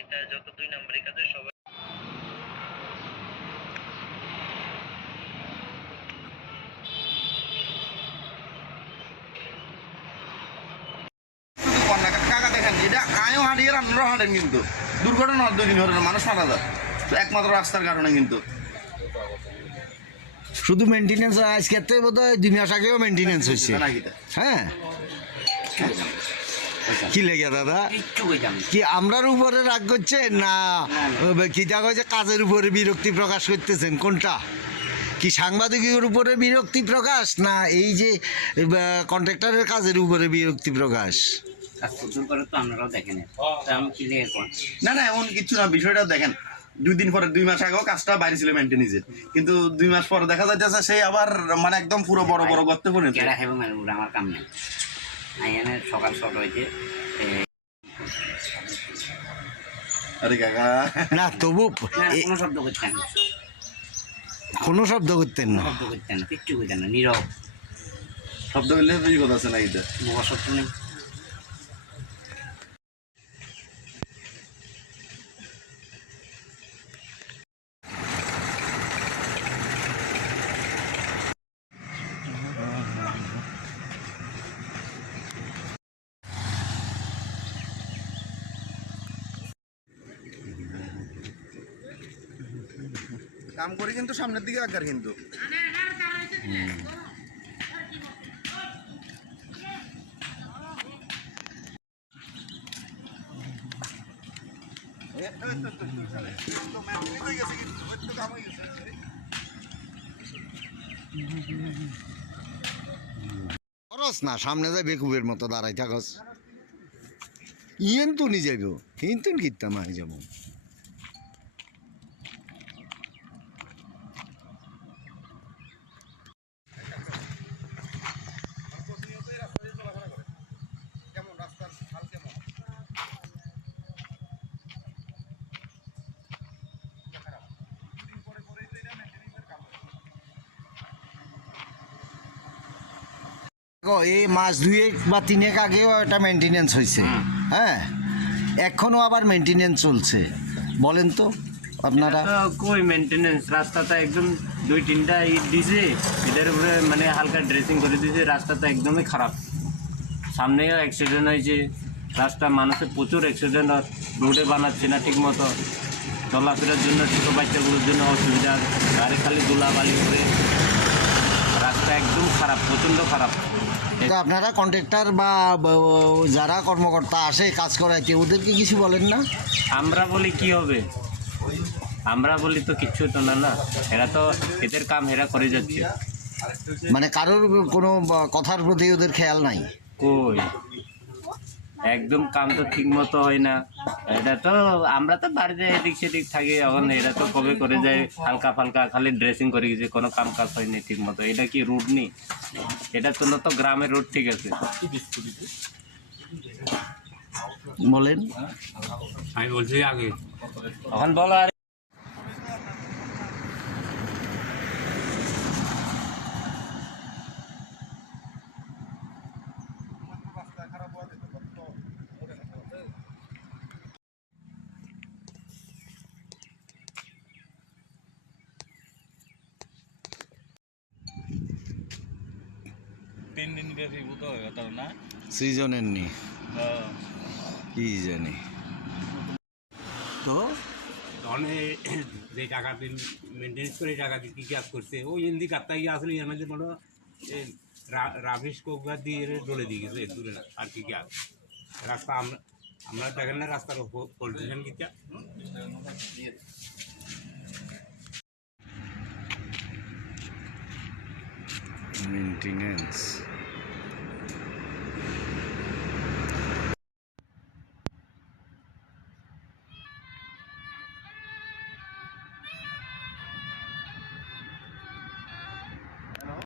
এটা যত দুই নম্বরের কাজে সবাই কাকা দেখেন এটা আয়ও কিন্তু। দুর্ঘটনা হয় দুই দিন মানুষ মারা যায় তো একমাত্র রাস্তার কারণে কিন্তু। শুধু মেনটেনেন্স আজকে তো বোধ হয় দুই মাস আগেও মেনটেনেন্স হয়েছে। না কিটা হ্যাঁ। কি লেগে দাদা? কি আমরার উপরে রাগ করছেন না। কি দেখা হয়েছে? কাজের উপরে বিরক্তি প্রকাশ করতেছেন কোনটা? কি সাংবাদিকের উপরে বিরক্তি প্রকাশ? না এই যে কন্ট্রাক্টরের কাজের উপরে বিরক্তি প্রকাশ? করতে না না এমন কিছু না বিষয়টা দেখেন। দুই দিন পরে দুই মাস আগেও কাজটা বাইরে ছিল মেনটেনেন্সের কিন্তু দুই মাস পরে দেখা যাইতেছে সেই আবার মানে একদম পুরো বড় বড় গর্তে করে কেডা খাইব মানে ওটা আমার কাম নেই। আইয়ানে সকাল সকাল হয়েছে আরে কাকা। না তবু কোনো শব্দ করতেন না। কোনো শব্দ করতেন না। শব্দ করতেন না কিচ্ছু করতেন না নীরব। শব্দ করলে তো কথা আছে না এটা বোবা শব্দ নেই কাম করি কিন্তু সামনের দিকে আগার কিন্তু খরচ না সামনে যাই বেকুবের মতো দাঁড়াই থাকস ইয়েন তো নি যাইব কিন্তু কিতাম আই যাব এই মাস দুয়েক বা তিনেক আগেও এটা মেনটেনেন্স হয়েছে হ্যাঁ? এখনও আবার মেনটেনেন্স চলছে। বলেন তো আপনারা। কই মেনটেনেন্স রাস্তাটা একদম দুই তিনটা ইট দিছে। এটার উপরে মানে হালকা ড্রেসিং করে দিয়েছে রাস্তাটা একদমই খারাপ। সামনেও অ্যাক্সিডেন্ট হয়েছে। রাস্তা মানুষের প্রচুর অ্যাক্সিডেন্ট হয়। রোডে বানাচ্ছে না ঠিক মতো চলাফেরার জন্য ছোটো বাচ্চাগুলোর জন্য অসুবিধা। গাড়ি খালি ধুলাবালি করে। রাস্তা একদম খারাপ প্রচণ্ড খারাপ। আপনারা কন্ট্রাক্টর বা যারা কর্মকর্তা আসে কাজ করায় করাইতে ওদেরকে কিছু বলেন না? আমরা বলি কি হবে? আমরা বলি তো কিচ্ছু তো না না। এরা তো এদের কাম এরা করে যাচ্ছে। মানে কারোর কোনো কথার প্রতি ওদের খেয়াল নাই? কই? একদম কাম তো ঠিক মতো হয় না। এটা তো আমরা তো বাড়িতে এদিক সেদিক থাকি এখন এটা তো কবে করে যায় হালকা ফালকা খালি ড্রেসিং করে গেছে কোনো কাম কাজ হয়নি ঠিক মতো এটা কি রুট নেই এটা তো না তো গ্রামের রুট ঠিক আছে। বলেন। আমি বলছি আগে। এখন বলো তিন দিন ব্যাপী বুঝতে হবে তার না। সৃজনের নি কি জানি। তো তখন যে টাকা দিন মেনটেন্স করে টাকা দিয়ে কী কাজ করছে ওই হিন্দি কাত্তা গিয়ে আসলে এর মধ্যে মনে হয় রাবিশ কোকবার দিয়ে ডলে দিয়ে গেছে দূরে আর কি কাজ রাস্তা আমরা আমরা দেখেন না রাস্তার পলিটিশিয়ান কিটা মেনটেনেন্স